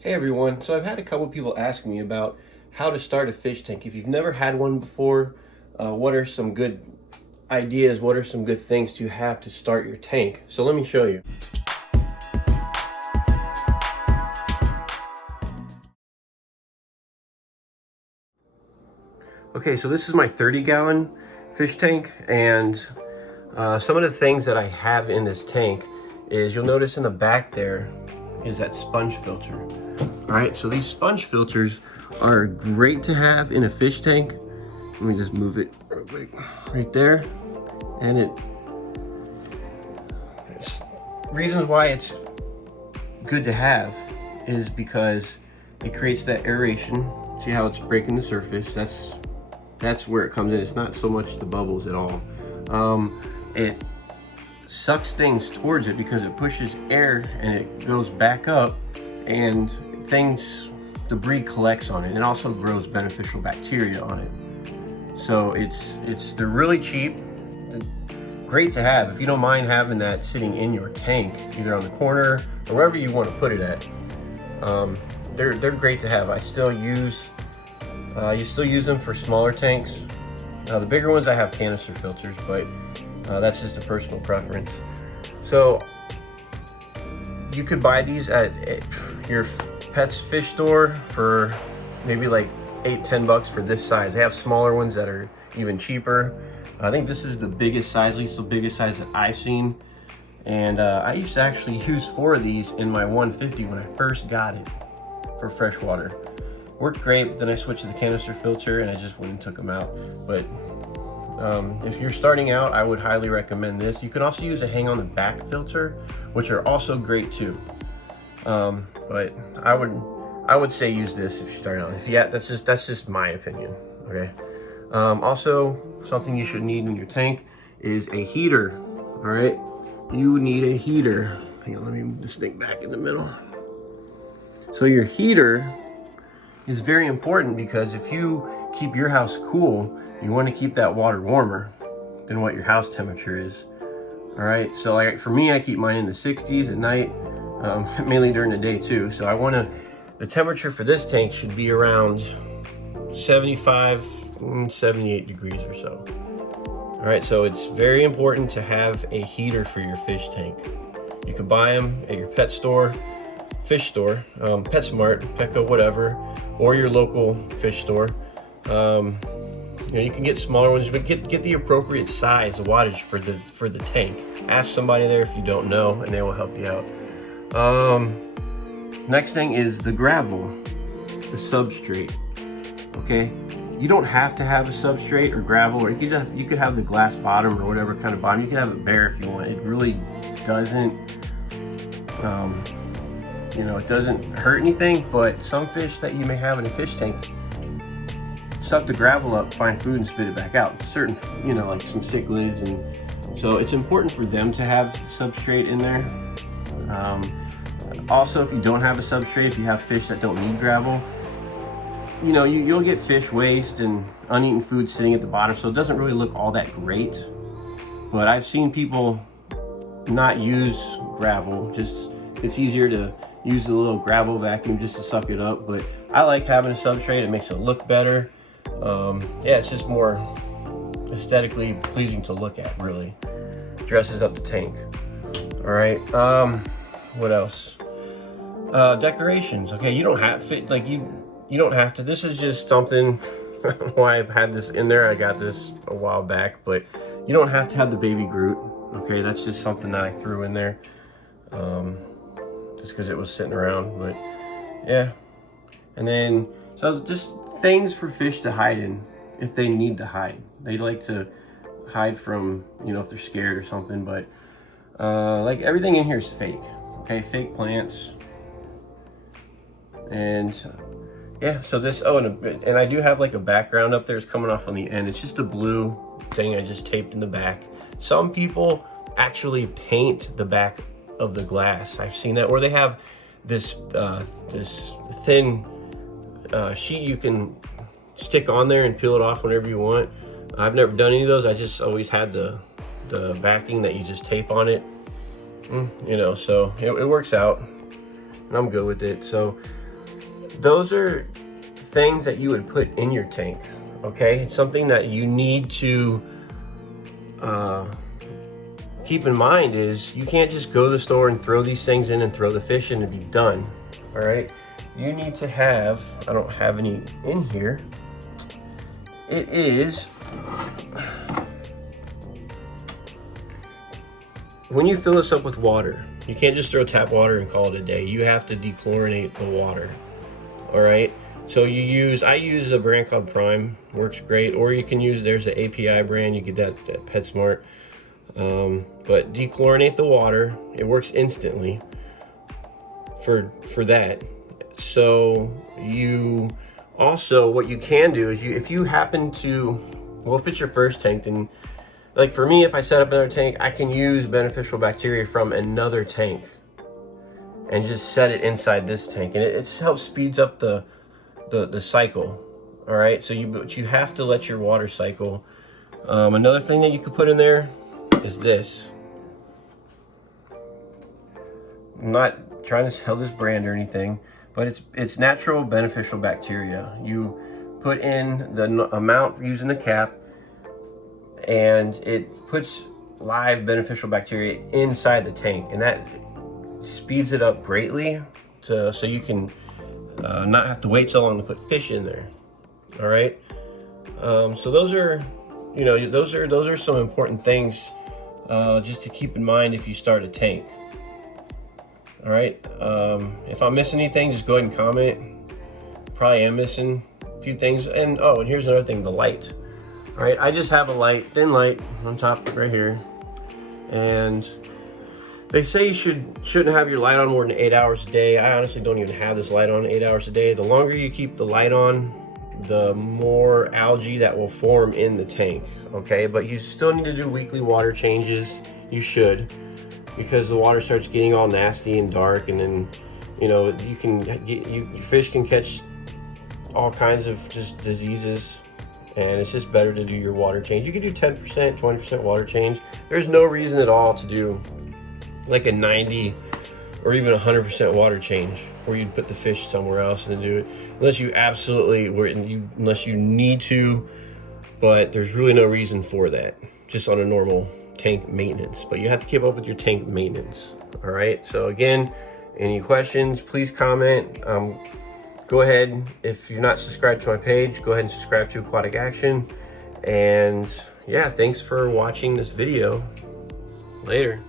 Hey everyone, so I've had a couple people ask me about how to start a fish tank. If you've never had one before, what are some good ideas, what are some good things to have to start your tank? So let me show you. Okay, so this is my 30-gallon fish tank, and some of the things that I have in this tank is, you'll notice in the back there is that sponge filter. All right, so these sponge filters are great to have in a fish tank. Let me just move it real quick, right there. And reasons why it's good to have is because it creates that aeration. See how it's breaking the surface? That's where it comes in. It's not so much the bubbles at all. It sucks things towards it because it pushes air and it goes back up, and debris collects on it. It also grows beneficial bacteria on it. So they're really cheap, great to have. If you don't mind having that sitting in your tank, either on the corner or wherever you want to put it at, they're great to have. I still use them for smaller tanks. The bigger ones I have canister filters, but that's just a personal preference. So you could buy these at your pet's fish store for maybe like $8-10 for this size. They have smaller ones that are even cheaper. I think this is the biggest size, at least the biggest size that I've seen. And I used to actually use 4 of these in my 150 when I first got it for freshwater. Worked great, but then I switched to the canister filter and I just went and took them out. But if you're starting out, I would highly recommend this. You can also use a hang on the back filter, which are also great too. But I would say use this if you're starting out. That's just my opinion. Okay. Also, something you should need in your tank is a heater. All right, you need a heater. Hang on, let me move this thing back in the middle. So your heater is very important because if you keep your house cool, you want to keep that water warmer than what your house temperature is. All right, so like for me, I keep mine in the 60s at night, mainly during the day too. So the temperature for this tank should be around 75, 78 degrees or so. All right, so it's very important to have a heater for your fish tank. You can buy them at your pet store, fish store, PetSmart, Petco, whatever, or your local fish store. You can get smaller ones, but get the appropriate size, the wattage for the tank. Ask somebody there if you don't know, and they will help you out. Next thing is the gravel, the substrate. Okay, you don't have to have a substrate or gravel, or you could have the glass bottom or whatever kind of bottom. You can have it bare if you want. It really doesn't, it doesn't hurt anything. But some fish that you may have in a fish tank suck the gravel up, find food, and spit it back out. Certain, like some cichlids, and so it's important for them to have substrate in there. Also, if you don't have a substrate, if you have fish that don't need gravel, you'll get fish waste and uneaten food sitting at the bottom, so it doesn't really look all that great. But I've seen people not use gravel. It's easier to use the little gravel vacuum just to suck it up. But I like having a substrate. It makes it look better. It's just more aesthetically pleasing to look at, really. Dresses up the tank. All right, what else? Decorations. Okay, you don't have you don't have to. This is just something why I've had this in there. I got this a while back, but you don't have to have the baby Groot. Okay, that's just something that I threw in there, just because it was sitting around. But yeah, and then so just things for fish to hide in if they need to hide. They like to hide from, if they're scared or something. But like everything in here is fake. Okay, fake plants. And yeah, so this, and I do have like a background up there. It's coming off on the end. It's just a blue thing I just taped in the back. Some people actually paint the back of the glass. I've seen that, or they have this this thin sheet you can stick on there and peel it off whenever you want. I've never done any of those. I just always had the backing that you just tape on it. So it works out, and I'm good with it. So those are things that you would put in your tank. Okay, it's something that you need to keep in mind is you can't just go to the store and throw these things in and throw the fish in and be done. All right, you need to have, I don't have any in here, it is, when you fill this up with water, you can't just throw tap water and call it a day. You have to dechlorinate the water. All right, so I use a brand called Prime, works great, or you can use, there's an API brand, you get that at PetSmart. But dechlorinate the water, it works instantly for that. So you also, what you can do is if you happen to, well, if it's your first tank, then like for me, if I set up another tank, I can use beneficial bacteria from another tank and just set it inside this tank, and it helps speeds up the cycle. All right, so you have to let your water cycle. Another thing that you could put in there is this. I'm not trying to sell this brand or anything, but it's natural beneficial bacteria. You put in the amount using the cap, and it puts live beneficial bacteria inside the tank, and that speeds it up greatly so you can not have to wait so long to put fish in there. All right, so those are, those are some important things just to keep in mind if you start a tank. All right, if I'm missing anything, just go ahead and comment. Probably am missing a few things. And oh, and here's another thing, the light. All right, I just have a light, thin light on top right here, and they say you shouldn't have your light on more than 8 hours a day. I honestly don't even have this light on 8 hours a day. The longer you keep the light on, the more algae that will form in the tank. Okay, but you still need to do weekly water changes. You should, because the water starts getting all nasty and dark, and then your fish can catch all kinds of just diseases, and it's just better to do your water change. You can do 10%, 20% water change. There's no reason at all to do like a 90 or even 100% water change where you'd put the fish somewhere else and do it, unless you unless you need to, but there's really no reason for that, just on a normal tank maintenance. But you have to keep up with your tank maintenance. All right, so again, any questions, please comment. Go ahead, if you're not subscribed to my page, go ahead and subscribe to Aquatic Action. And yeah, thanks for watching this video. Later.